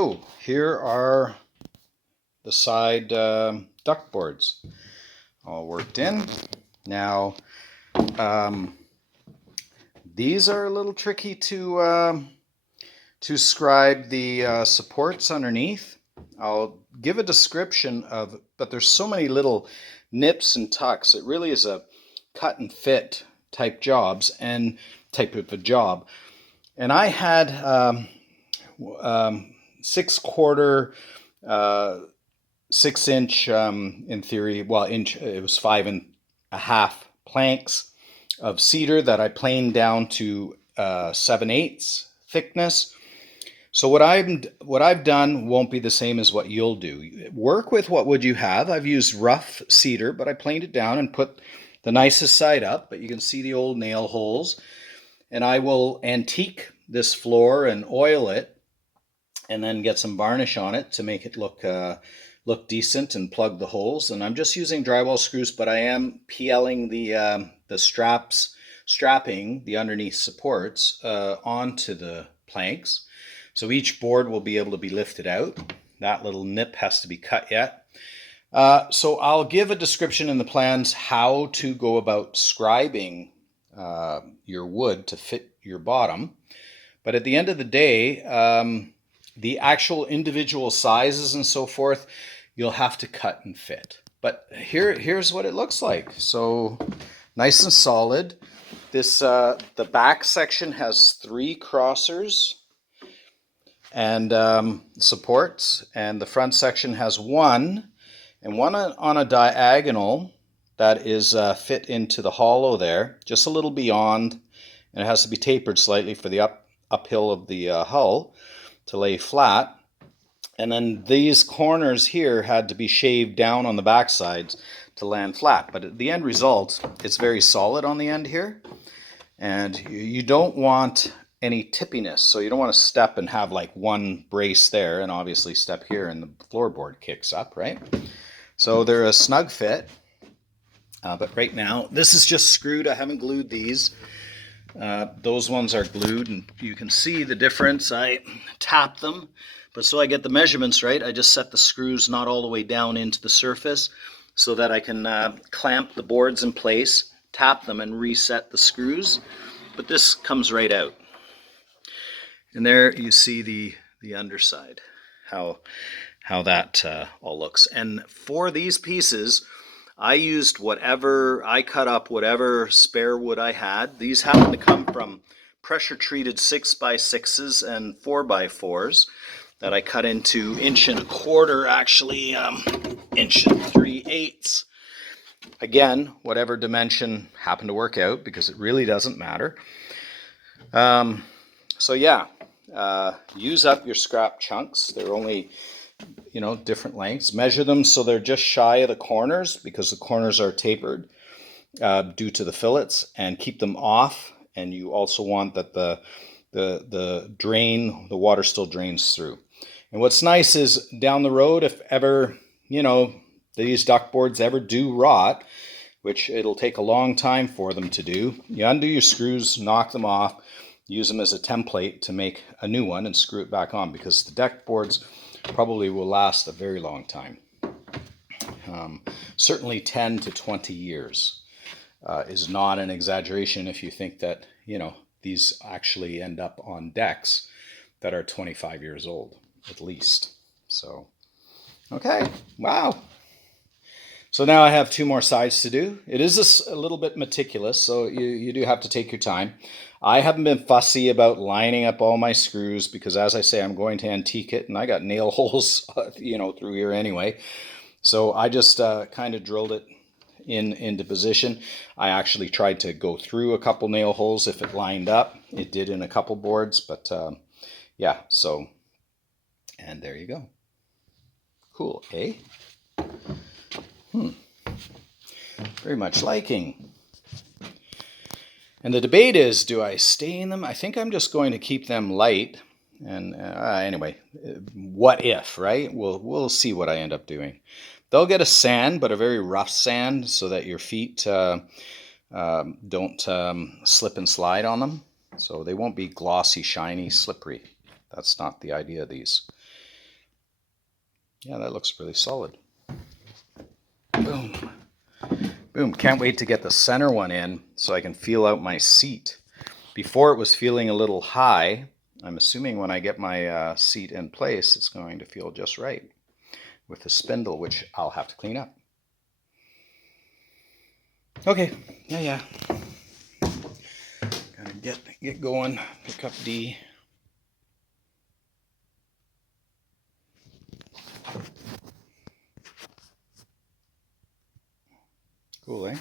So here are the side duct boards all worked in. Now these are a little tricky to scribe the supports underneath. I'll give a description of, but there's so many little nips and tucks. It really is a cut and fit type jobs and type of a job. And I had 6/4, 6-inch, in theory, well, inch, it was 5.5 planks of cedar that I planed down to 7/8 thickness. So what I've done won't be the same as what you'll do. Work with what would you have. I've used rough cedar, but I planed it down and put the nicest side up, but you can see the old nail holes. And I will antique this floor and oil it and then get some varnish on it to make it look decent and plug the holes. And I'm just using drywall screws, but I am PLing the strapping the underneath supports onto the planks. So each board will be able to be lifted out. That little nip has to be cut yet. So I'll give a description in the plans how to go about scribing your wood to fit your bottom. But at the end of the day, the actual individual sizes and so forth, you'll have to cut and fit. But here's what it looks like. So nice and solid. This the back section has 3 crossers and supports, and the front section has 1, and 1 on a diagonal that is fit into the hollow there, just a little beyond, and it has to be tapered slightly for the uphill of the hull to lay flat. And then these corners here had to be shaved down on the back sides to land flat. But at the end result, it's very solid on the end here, and you don't want any tippiness, so you don't want to step and have like one brace there and obviously step here and the floorboard kicks up, right? So they're a snug fit, but right now this is just screwed. I haven't glued these. Those ones are glued, and you can see the difference. I tap them, but so I get the measurements right, I just set the screws not all the way down into the surface so that I can clamp the boards in place, tap them, and reset the screws. But this comes right out. And there you see the underside, how that all looks. And for these pieces, I used whatever, I cut up whatever spare wood I had. These happen to come from pressure treated 6x6s and 4x4s that I cut into 1.25 inch, actually 1 3/8. Again, whatever dimension happened to work out, because it really doesn't matter. So yeah, use up your scrap chunks. They're only, different lengths. Measure them so they're just shy of the corners, because the corners are tapered due to the fillets, and keep them off. And you also want that the water still drains through. And what's nice is down the road, if ever, these duct boards ever do rot, which it'll take a long time for them to do, you undo your screws, knock them off, use them as a template to make a new one and screw it back on, because the duct boards probably will last a very long time. Certainly 10 to 20 years is not an exaggeration if you think that, these actually end up on decks that are 25 years old, at least. So, okay, wow. So now I have 2 more sides to do. It is a little bit meticulous, so you do have to take your time. I haven't been fussy about lining up all my screws, because, as I say, I'm going to antique it, and I got nail holes, through here anyway. So I just kind of drilled it into position. I actually tried to go through a couple nail holes if it lined up. It did in a couple boards, but yeah, so, and there you go. Cool, eh? Very much liking. And the debate is, do I stain them? I think I'm just going to keep them light. And anyway, what if, right? We'll see what I end up doing. They'll get a sand, but a very rough sand, so that your feet don't slip and slide on them. So they won't be glossy, shiny, slippery. That's not the idea of these. Yeah, that looks really solid. Boom. Boom. Can't wait to get the center one in so I can feel out my seat. Before it was feeling a little high. I'm assuming when I get my seat in place, it's going to feel just right with the spindle, which I'll have to clean up. Okay, yeah. Gotta get going, pick up D. Cool, eh?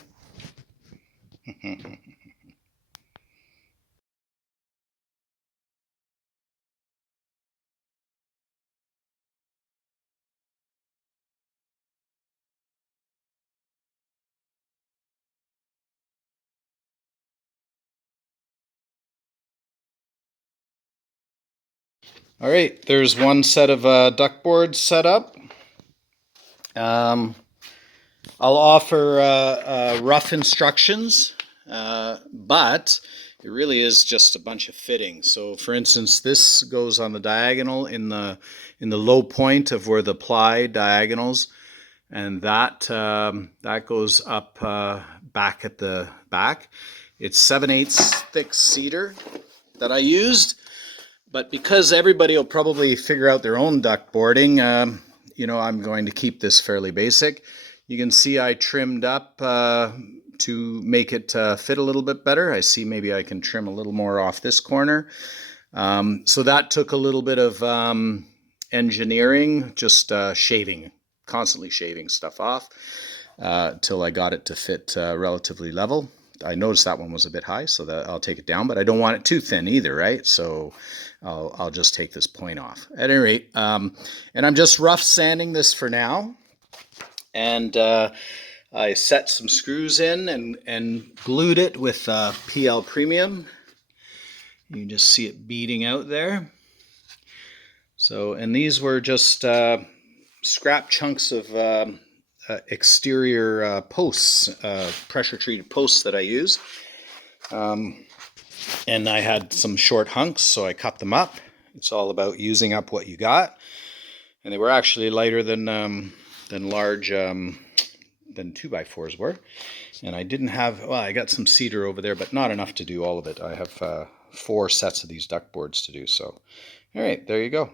All right, there's one set of duck boards set up. I'll offer rough instructions, but it really is just a bunch of fittings. So, for instance, this goes on the diagonal in the low point of where the ply diagonals, and that goes up back at the back. It's 7/8 thick cedar that I used. But because everybody will probably figure out their own duck boarding, I'm going to keep this fairly basic. You can see I trimmed up to make it fit a little bit better. I see maybe I can trim a little more off this corner. So that took a little bit of engineering, just constantly shaving stuff off till I got it to fit relatively level. I noticed that one was a bit high, so that I'll take it down, but I don't want it too thin either, right? So I'll just take this point off. At any rate, and I'm just rough sanding this for now. And I set some screws in and glued it with PL Premium. You can just see it beading out there. So, and these were just scrap chunks of exterior posts, pressure treated posts that I used. And I had some short hunks, so I cut them up. It's all about using up what you got. And they were actually lighter than large, than 2x4s were. And I didn't have, well, I got some cedar over there, but not enough to do all of it. I have 4 sets of these duck boards to do. So, all right, there you go.